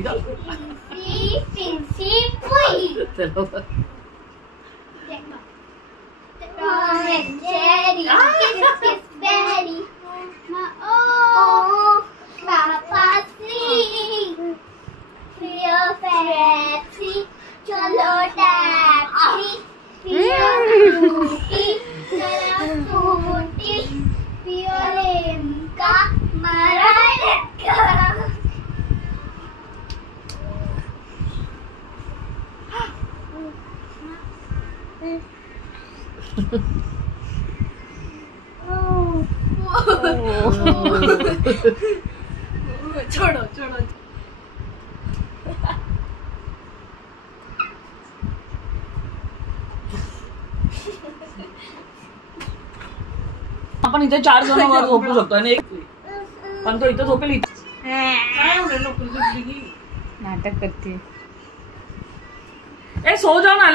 आई जाओ। चलो चलो टैक्सी पियो स्कूटी पियो लेमका मारा छोड़ो छोड़ो। आपण इथे 4 जण वर झोपू शकतो आणि पण तो इथं झोपेल इथे नाटक करते। ए सो जाओ ना,